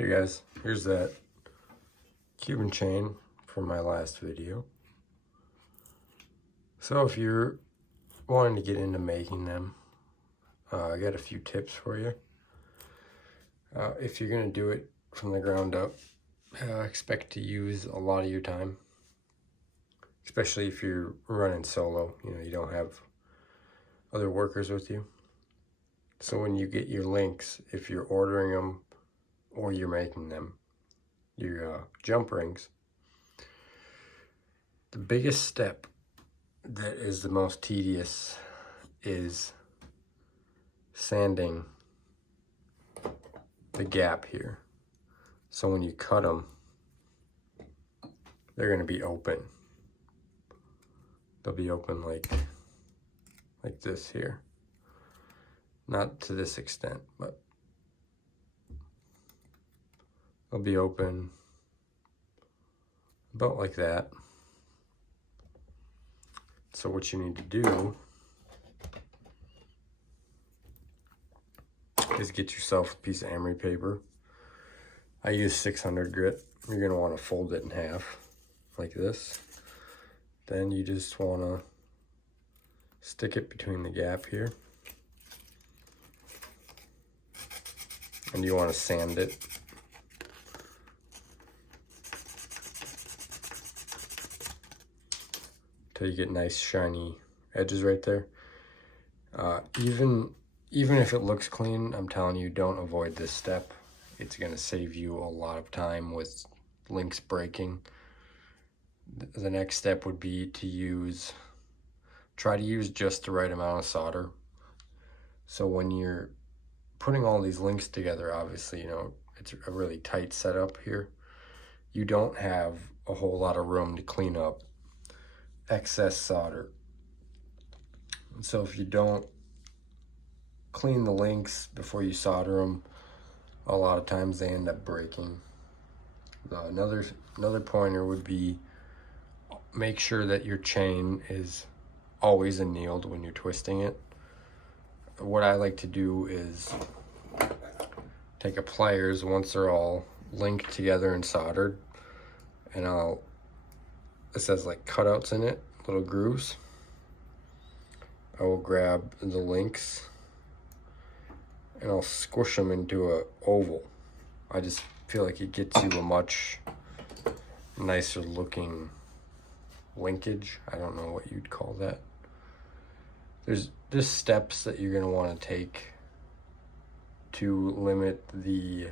Hey guys, here's that Cuban chain from my last video. So if you're wanting to get into making them, I got a few tips for you. If you're going to do it from the ground up, expect to use a lot of your time, especially if you're running solo, you don't have other workers with you. So when you get your links, if you're ordering them or you're making them, your jump rings, the biggest step that is the most tedious is sanding the gap here. So when you cut them, they're going to be open. They'll be open like this here. Not to this extent, but they'll be open about like that. So what you need to do is get yourself a piece of emery paper. I use 600 grit. You're going to want to fold it in half like this. Then you just want to stick it between the gap here. And you want to sand it. Till you get nice shiny edges right there. Even if it looks clean, I'm telling you, don't avoid this step. It's going to save you a lot of time with links breaking. The next step would be to try to use just the right amount of solder. So when you're putting all these links together, obviously, it's a really tight setup here. You don't have a whole lot of room to clean up excess solder. And so if you don't clean the links before you solder them, a lot of times they end up breaking. Another pointer would be make sure that your chain is always annealed when you're twisting it. What I like to do is take a pliers once they're all linked together and soldered, and it says like cutouts in it, little grooves. I will grab the links and I'll squish them into a oval. I just feel like it gets you a much nicer looking linkage. I don't know what you'd call that. There's just steps that you're going to want to take to limit the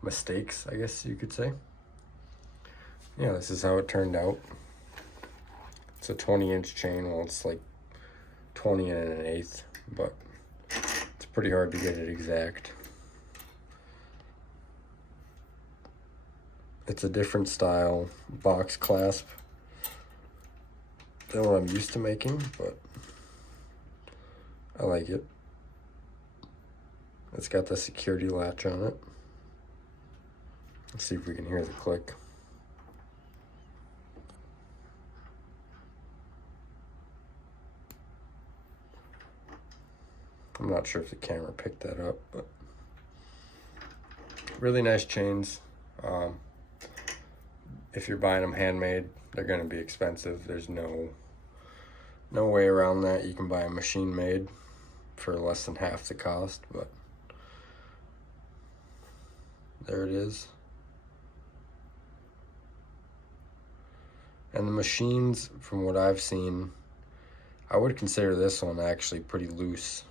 mistakes, I guess you could say. Yeah, this is how it turned out. It's a 20-inch chain. Well, it's like 20 1/8, but it's pretty hard to get it exact. It's a different style box clasp than what I'm used to making, but I like it. It's got the security latch on it. Let's see if we can hear the click. I'm not sure if the camera picked that up, but really nice chains. If you're buying them handmade, they're going to be expensive. There's no way around that. You can buy a machine made for less than half the cost, but there it is. And the machines, from what I've seen, I would consider this one actually pretty loose,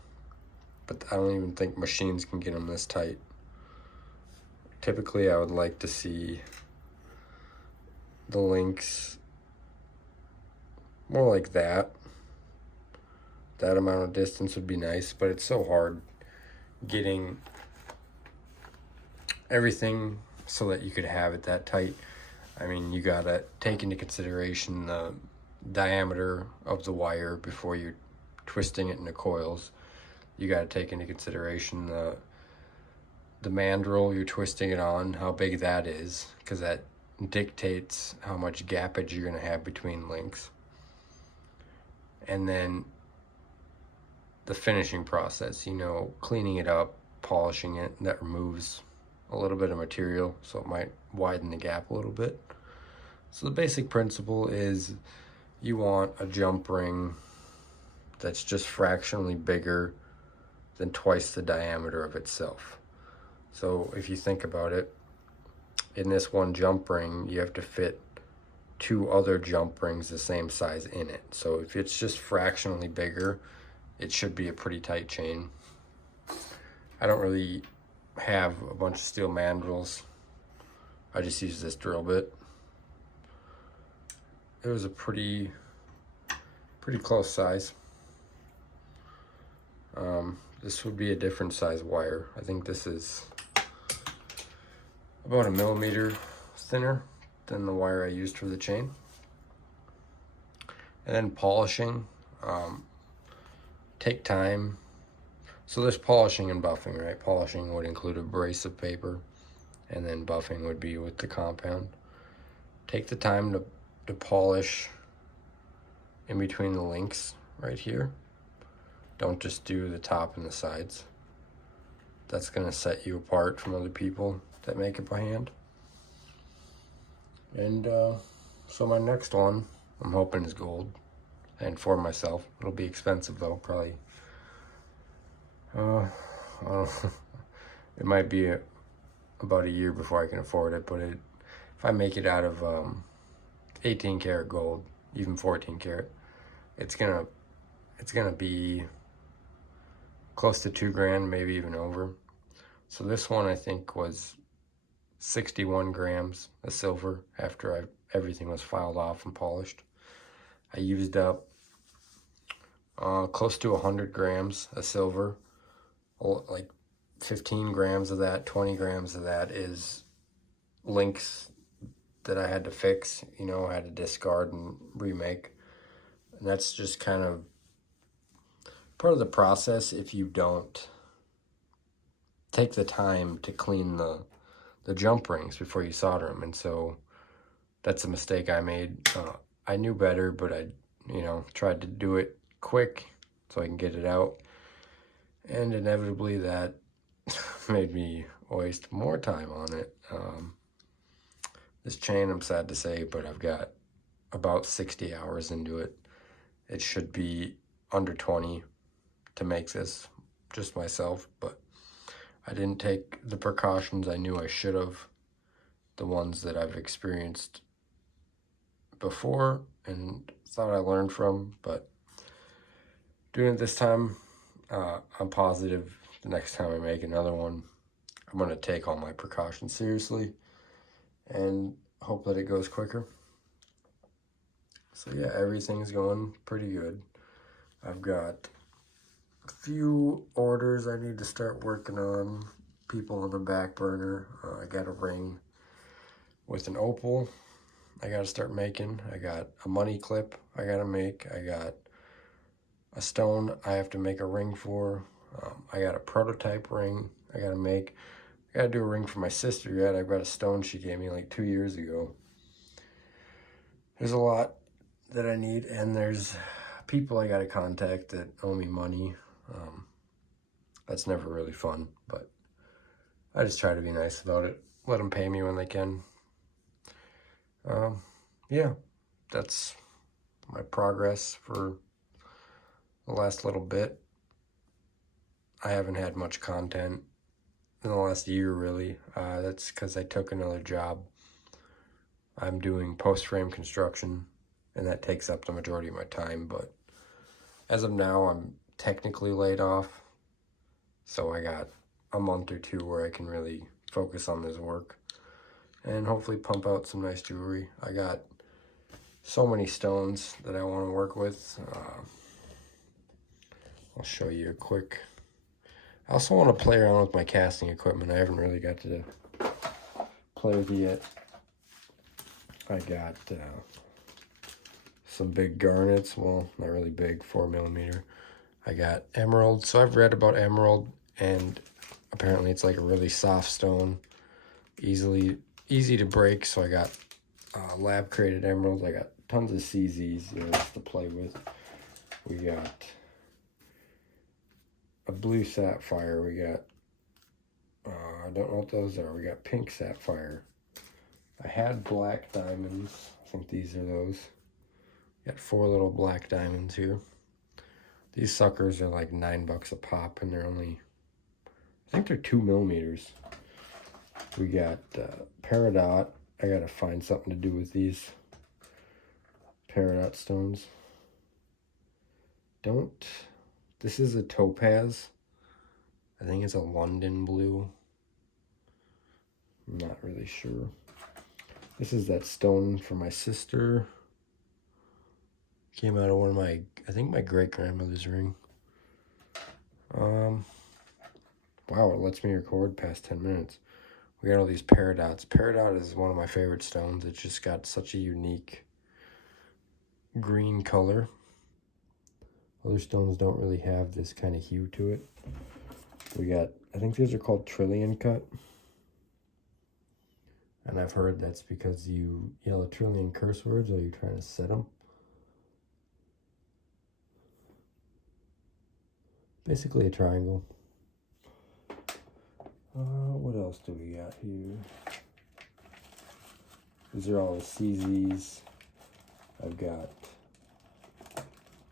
but I don't even think machines can get them this tight. Typically, I would like to see the links more like that. That amount of distance would be nice, but it's so hard getting everything so that you could have it that tight. I mean, you gotta take into consideration the diameter of the wire before you're twisting it into coils. You gotta take into consideration the mandrel you're twisting it on, how big that is, because that dictates how much gappage you're going to have between links. And then the finishing process, cleaning it up, polishing it, that removes a little bit of material, so it might widen the gap a little bit. So the basic principle is you want a jump ring that's just fractionally bigger than twice the diameter of itself. So if you think about it, in this one jump ring, you have to fit 2 other jump rings the same size in it. So if it's just fractionally bigger, it should be a pretty tight chain. I don't really have a bunch of steel mandrels. I just use this drill bit. It was a pretty close size. This would be a different size wire. I think this is about 1 millimeter thinner than the wire I used for the chain. And then polishing, take time. So there's polishing and buffing, right? Polishing would include a brace of paper, and then buffing would be with the compound. Take the time to polish in between the links right here. Don't just do the top and the sides. That's gonna set you apart from other people that make it by hand. And so my next one, I'm hoping is gold, and for myself. It'll be expensive though, probably. I don't know. It might be about a year before I can afford it, but if I make it out of 18 karat gold, even 14 karat, it's gonna be close to $2,000, maybe even over. So this one I think was 61 grams of silver after everything was filed off and polished. I used up close to 100 grams of silver. Like 15 grams of that, 20 grams of that is links that I had to fix, I had to discard and remake. And that's just kind of part of the process if you don't take the time to clean the jump rings before you solder them. And so that's a mistake I made. I knew better, but I tried to do it quick so I can get it out. And inevitably that made me waste more time on it. This chain, I'm sad to say, but I've got about 60 hours into it. It should be under 20 to make this just myself, but I didn't take the precautions I knew I should have, the ones that I've experienced before and thought I learned from, but doing it this time, I'm positive the next time I make another one, I'm going to take all my precautions seriously and hope that it goes quicker. So yeah, everything's going pretty good. I've got a few orders I need to start working on, people on the back burner. I got a ring with an opal I got to start making. I got a money clip I got to make. I got a stone I have to make a ring for. I got a prototype ring I got to make. I got to do a ring for my sister yet. I've got a stone she gave me like 2 years ago. There's a lot that I need, and there's people I got to contact that owe me money. That's never really fun, but I just try to be nice about it. Let them pay me when they can. Yeah, that's my progress for the last little bit. I haven't had much content in the last year, really. That's because I took another job. I'm doing post-frame construction, and that takes up the majority of my time, but as of now, I'm technically laid off, so I got a month or two where I can really focus on this work and hopefully pump out some nice jewelry. I got so many stones that I want to work with. I'll show you a quick. I also want to play around with my casting equipment. I haven't really got to play with it yet. I got some big garnets. Well, not really big, 4mm. I got emerald. So I've read about emerald, and apparently it's like a really soft stone, easy to break. So I got lab created emeralds. I got tons of CZs just to play with. We got a blue sapphire. We got I don't know what those are. We got pink sapphire. I had black diamonds. I think these are those. Got 4 little black diamonds here. These suckers are like $9 a pop, and they're only, I think they're 2 millimeters. We got peridot. I gotta find something to do with these peridot stones. This is a topaz. I think it's a London blue. I'm not really sure. This is that stone for my sister. Came out of one of my, I think my great-grandmother's ring. Wow, it lets me record past 10 minutes. We got all these peridots. Peridot is one of my favorite stones. It's just got such a unique green color. Other stones don't really have this kind of hue to it. We got, I think these are called trillion cut. And I've heard that's because you yell a trillion curse words or you're trying to set them. Basically a triangle. What else do we got here? These are all the CZs. I've got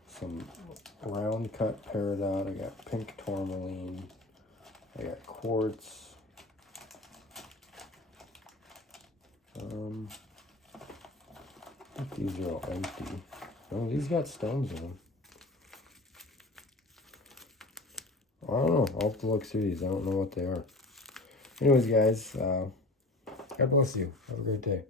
some round cut peridot. I got pink tourmaline. I got quartz. I think these are all empty. Oh, these got stones in them. I don't know. I'll have to look through these. I don't know what they are. Anyways, guys, God bless you. Have a great day.